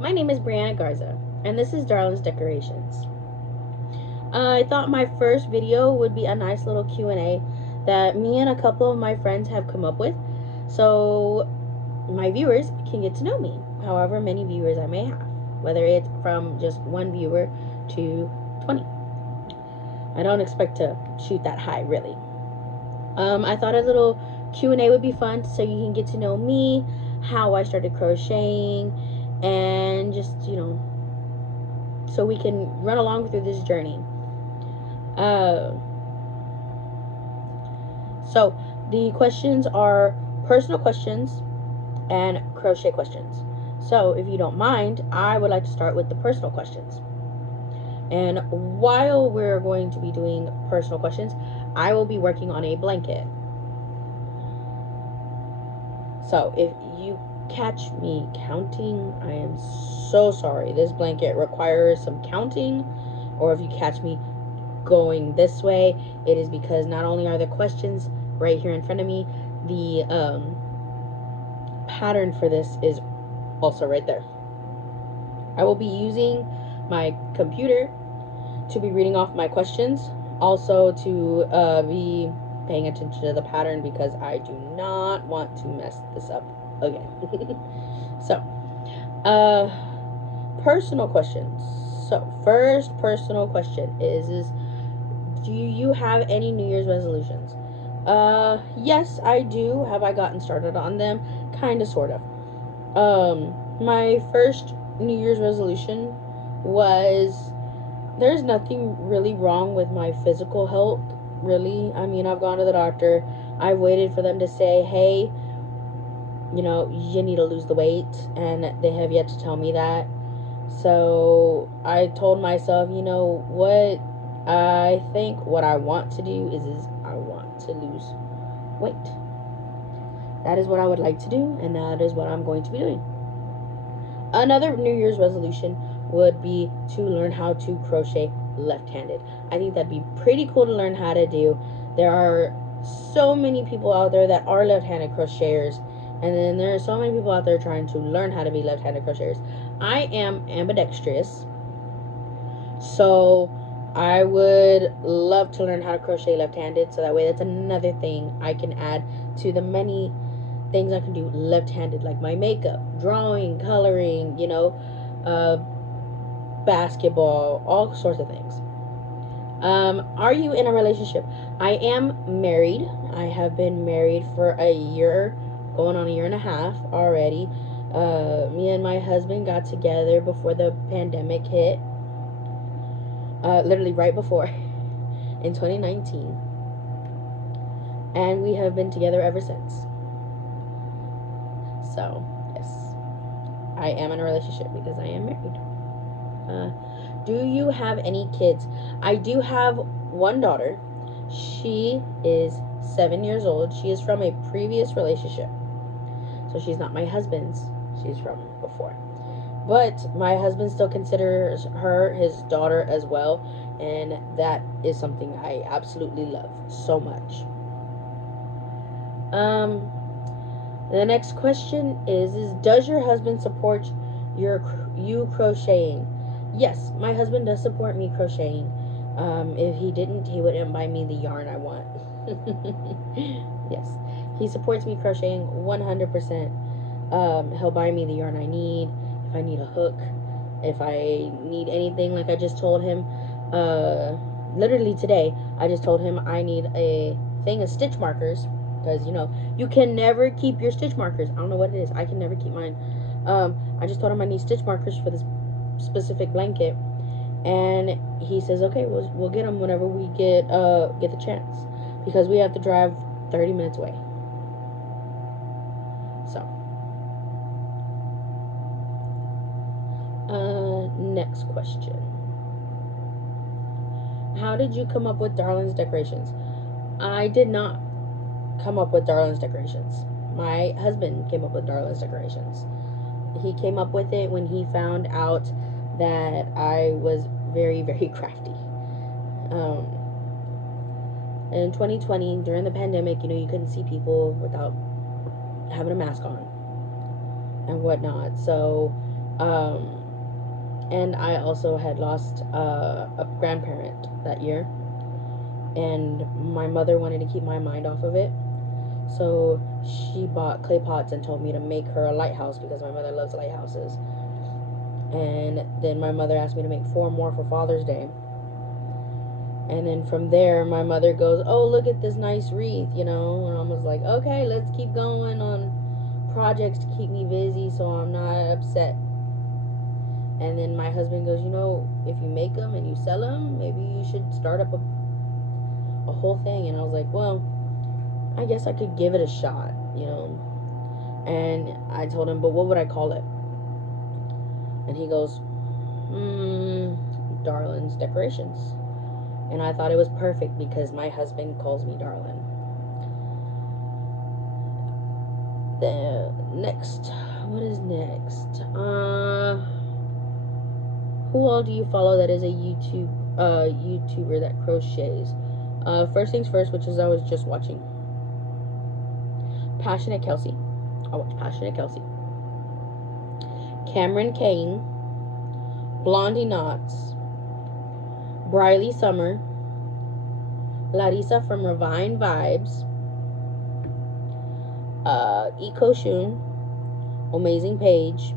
My name is Brianna Garza, and this is Darlin's Decorations. I thought my first video would be a nice little Q&A that me and a couple of my friends have come up with, so my viewers can get to know me, however many viewers I may have, whether it's from just one viewer to 20. I don't expect to shoot that high, really. I thought a little Q&A would be fun so you can get to know me, how I started crocheting, and just, so we can run along through this journey. So the questions are personal questions and crochet questions. So if you don't mind, I would like to start with the personal questions. And while we're going to be doing personal questions, I will be working on a blanket. So if you catch me counting, I am so sorry. This blanket requires some counting, or if you catch me going this way, it is because not only are the questions right here in front of me, the pattern for this is also right there. I will be using my computer to be reading off my questions, also to be paying attention to the pattern because I do not want to mess this up again. So, personal questions. So, first personal question is do you have any New Year's resolutions? Yes, I do. Have I gotten started on them? Kind of, sort of. My first New Year's resolution was there's nothing really wrong with my physical health, really. I mean, I've gone to the doctor. I've waited for them to say, hey, you need to lose the weight, and they have yet to tell me that. So I told myself, what I think what I want to do is I want to lose weight. That is what I would like to do, and that is what I'm going to be doing. Another New Year's resolution would be to learn how to crochet left-handed. I think that'd be pretty cool to learn how to do. There are so many people out there that are left-handed crocheters, and then there are so many people out there trying to learn how to be left-handed crocheters. I am ambidextrous, so I would love to learn how to crochet left-handed, so that way that's another thing I can add to the many things I can do left-handed, like my makeup, drawing, coloring, basketball, all sorts of things. Are you in a relationship? I am married. I have been married for a year, going on a year and a half already. Me and my husband got together before the pandemic hit. Literally right before, in 2019. And we have been together ever since. So, yes, I am in a relationship because I am married. Do you have any kids? I do have one daughter. She is 7 years old. She is from a previous relationship. So she's not my husband's. She's from before. But my husband still considers her his daughter as well. And that is something I absolutely love so much. The next question is does your husband support you crocheting? Yes, my husband does support me crocheting. If he didn't, he wouldn't buy me the yarn I want. Yes, he supports me crocheting 100%. He'll buy me the yarn I need. If I need a hook, if I need anything, like I just told him, literally today, I just told him I need a thing of stitch markers. Because, you can never keep your stitch markers. I don't know what it is. I can never keep mine. I just told him I need stitch markers for this specific blanket. And he says, okay, we'll get them whenever we get the chance. Because we have to drive 30 minutes away. So. Next question. How did you come up with Darlin's Decorations? I did not come up with Darlin's Decorations. My husband came up with Darlin's Decorations. He came up with it when he found out that I was very, very crafty. In 2020, during the pandemic, you couldn't see people without having a mask on and whatnot. So And I also had lost a grandparent that year, and my mother wanted to keep my mind off of it, so she bought clay pots and told me to make her a lighthouse because my mother loves lighthouses. And then my mother asked me to make 4 more for Father's Day. And then from there, my mother goes, "Oh, look at this nice wreath," And I was like, "Okay, let's keep going on projects to keep me busy so I'm not upset." And then my husband goes, "If you make them and you sell them, maybe you should start up a whole thing." And I was like, "Well, I guess I could give it a shot. And I told him, "But what would I call it?" And he goes, "Darlin's Decorations." And I thought it was perfect because my husband calls me Darlin. What is next? Who all do you follow that is a YouTuber that crochets? First things first, which is I was just watching Passionate Kelsey. I watch Passionate Kelsey. Cameron Kane, Blondie Knots, Briley Summer, Larissa from Ravine Vibes, Eco Shun, Amazing Page,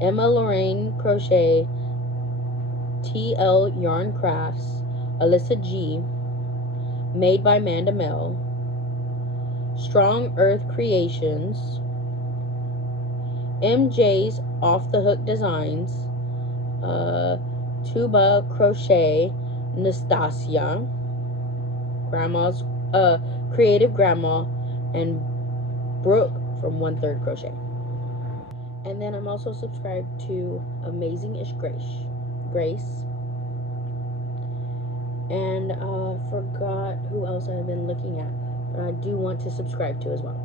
Emma Lorraine Crochet, TL Yarn Crafts, Alyssa G, Made by Manda Mel, Strong Earth Creations, MJ's Off the Hook Designs, Tuba Crochet, Nastasia, Grandma's Creative Grandma, and Brooke from 1/3 Crochet. And then I'm also subscribed to Amazing-ish Grace. And forgot who else I've been looking at, but I do want to subscribe to as well.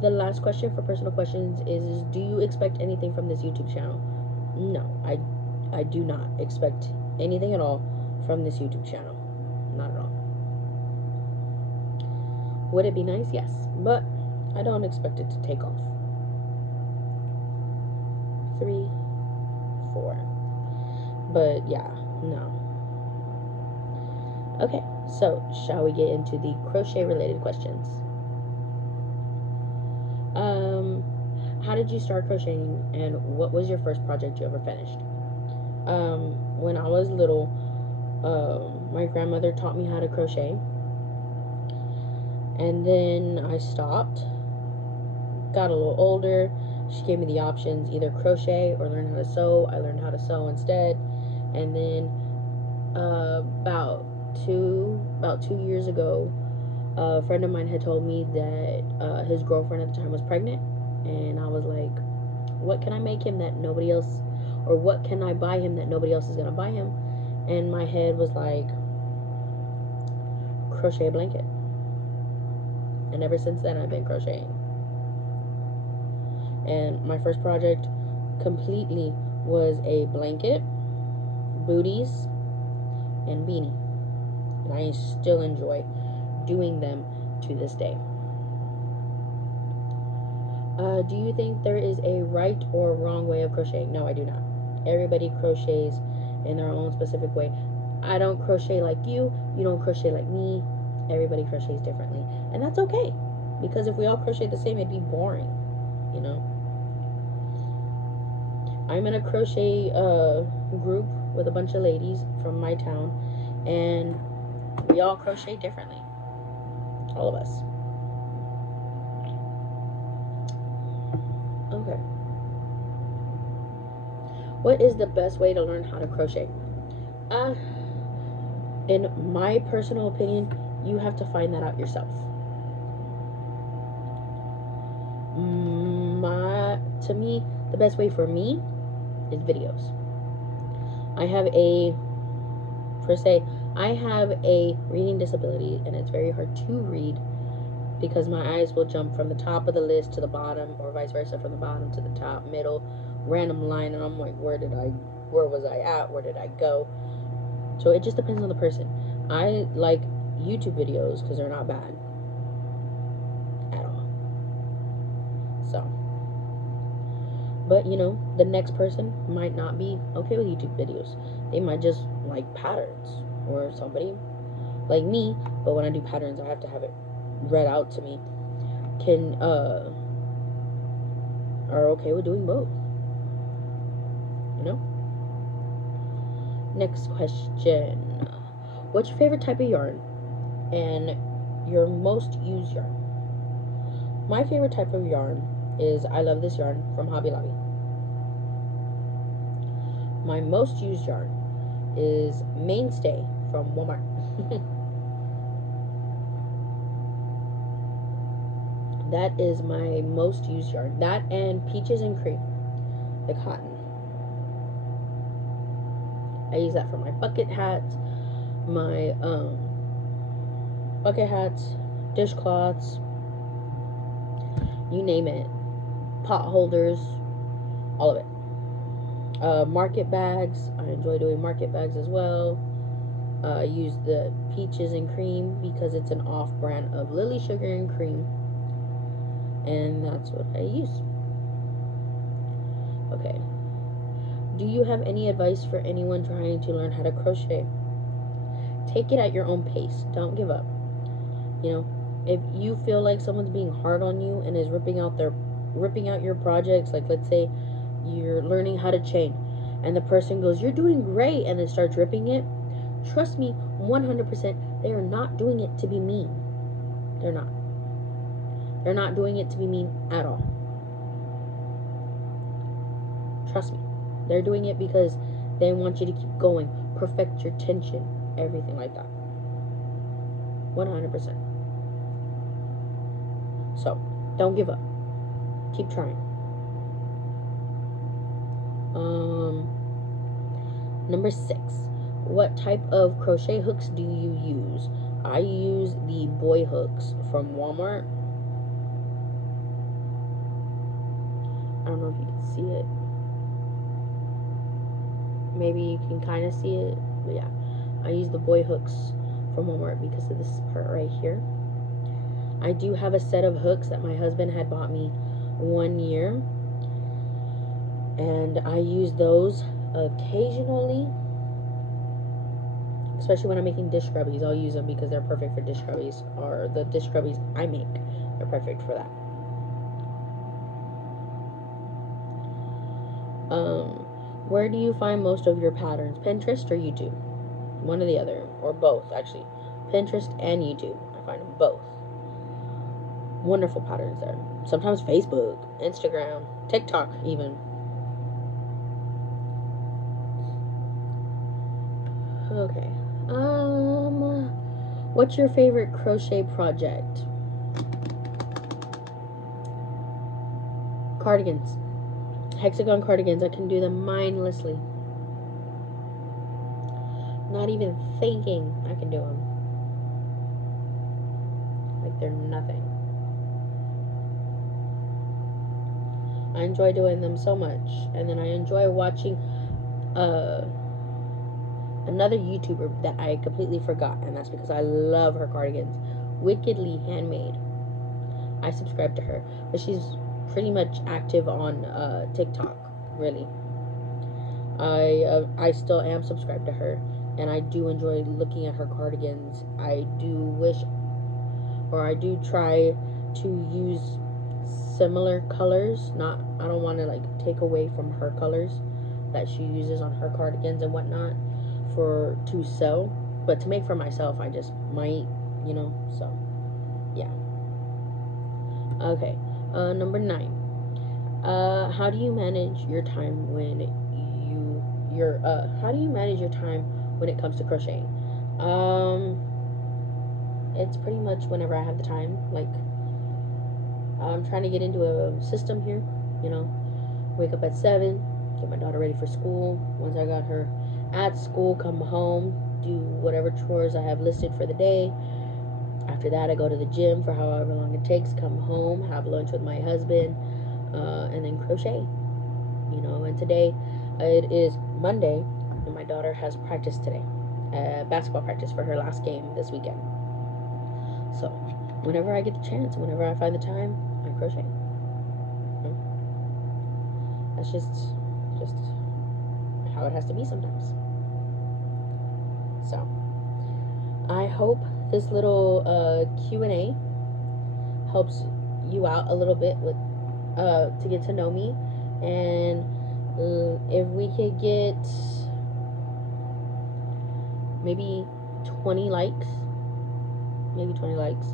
The last question for personal questions is do you expect anything from this YouTube channel? No, I do not expect anything at all from this YouTube channel. Not at all. Would it be nice? Yes, but I don't expect it to take off. 3, 4. But yeah, no. Okay, so shall we get into the crochet related questions? How did you start crocheting, and what was your first project you ever finished? When I was little, my grandmother taught me how to crochet, and then I stopped, got a little older. She gave me the options, either crochet or learn how to sew. I learned how to sew instead. And then about 2 years ago, a friend of mine had told me that his girlfriend at the time was pregnant, and I was like, what can I make him that nobody else, or what can I buy him that nobody else is gonna buy him? And my head was like, crochet a blanket. And ever since then I've been crocheting. And my first project completely was a blanket, booties, and beanie. And I still enjoy doing them to this day. Do you think there is a right or wrong way of crocheting? No, I do not. Everybody crochets in their own specific way. I don't crochet like you. You don't crochet like me. Everybody crochets differently. And that's okay. Because if we all crochet the same, it'd be boring. I'm in a crochet group with a bunch of ladies from my town. And we all crochet differently. All of us. Okay. What is the best way to learn how to crochet? In my personal opinion, you have to find that out yourself. To me, the best way for me is videos. I have a reading disability, and it's very hard to read because my eyes will jump from the top of the list to the bottom, or vice versa, from the bottom to the top, middle, random line, and I'm like, where was I at? Where did I go? So it just depends on the person. I like YouTube videos because they're not bad at all. So But you know, the next person might not be okay with YouTube videos. They might just like patterns, or somebody like me. But when I do patterns, I have to have it read out to me. Can are okay with doing both. You know. Next question: what's your favorite type of yarn and your most used yarn? My favorite type of yarn is I love this yarn from Hobby Lobby. My most used yarn is Mainstay from Walmart. That is my most used yarn. That and Peaches and Cream, the cotton. I use that for my bucket hats, my bucket hats, dishcloths, you name it, pot holders, all of it. Market bags, I enjoy doing market bags as well. I use the Peaches and Cream because it's an off-brand of Lily Sugar and Cream, and that's what I use. Okay. Do you have any advice for anyone trying to learn how to crochet? Take it at your own pace. Don't give up. You know, if you feel like someone's being hard on you and is ripping out your projects, like let's say you're learning how to chain and the person goes, "You're doing great," and then starts ripping it, trust me, 100% they are not doing it to be mean. They're not. They're not doing it to be mean at all. Trust me. They're doing it because they want you to keep going, perfect your tension, everything like that. 100%. So, don't give up. Keep trying. Number 6. What type of crochet hooks do you use? I use the boy hooks from Walmart. I don't know if you can see it. Maybe you can kind of see it. But yeah, I use the boy hooks from Walmart because of this part right here. I do have a set of hooks that my husband had bought me one year, and I use those occasionally, especially when I'm making dish scrubbies. I'll use them because they're perfect for dish scrubbies, or the dish scrubbies I make are perfect for that. Where do you find most of your patterns? Pinterest or YouTube? One or the other, or both actually. Pinterest and YouTube. I find them both. Wonderful patterns there. Sometimes Facebook, Instagram, TikTok even. Okay. What's your favorite crochet project? Cardigans. Hexagon cardigans. I can do them mindlessly. Not even thinking I can do them. Like they're nothing. I enjoy doing them so much. And then I enjoy watching another YouTuber that I completely forgot, and that's because I love her cardigans. Wickedly Handmade. I subscribe to her, but she's pretty much active on TikTok. Really, I still am subscribed to her, and I do enjoy looking at her cardigans. I do wish, or I do try to use similar colors. I don't want to like take away from her colors that she uses on her cardigans and whatnot to sew, but to make for myself, I just might, so yeah. Okay. Number 9. How do you manage your time when how do you manage your time when it comes to crocheting? It's pretty much whenever I have the time. Like, I'm trying to get into a system here, wake up at 7, get my daughter ready for school. Once I got her at school, come home, do whatever chores I have listed for the day. After that, I go to the gym for however long it takes, come home, have lunch with my husband, and then crochet. And today it is Monday, and my daughter has practice today, basketball practice for her last game this weekend. So whenever I get the chance, whenever I find the time, I crochet. That's just how it has to be sometimes. So I hope this little Q&A helps you out a little bit with to get to know me, and if we could get maybe 20 likes,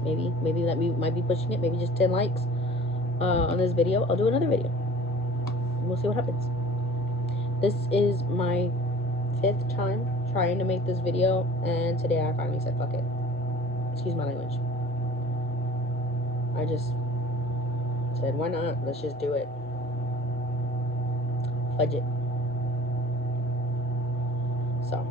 maybe that we might be pushing it, maybe just 10 likes on this video, I'll do another video. We'll see what happens. This is my 5th time trying to make this video, and today I finally said fuck it. Excuse my language. I just said, why not? Let's just do it. Fudge it. So,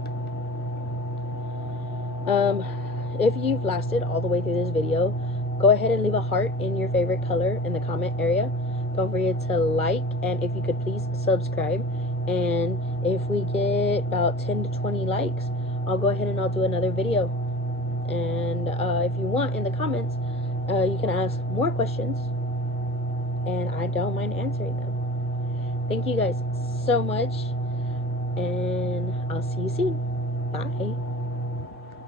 if you've lasted all the way through this video, go ahead and leave a heart in your favorite color in the comment area. Don't forget to like, and if you could please subscribe. And if we get about 10 to 20 likes, I'll go ahead and I'll do another video. And if you want, in the comments, you can ask more questions, and I don't mind answering them. Thank you guys so much, and I'll see you soon. Bye.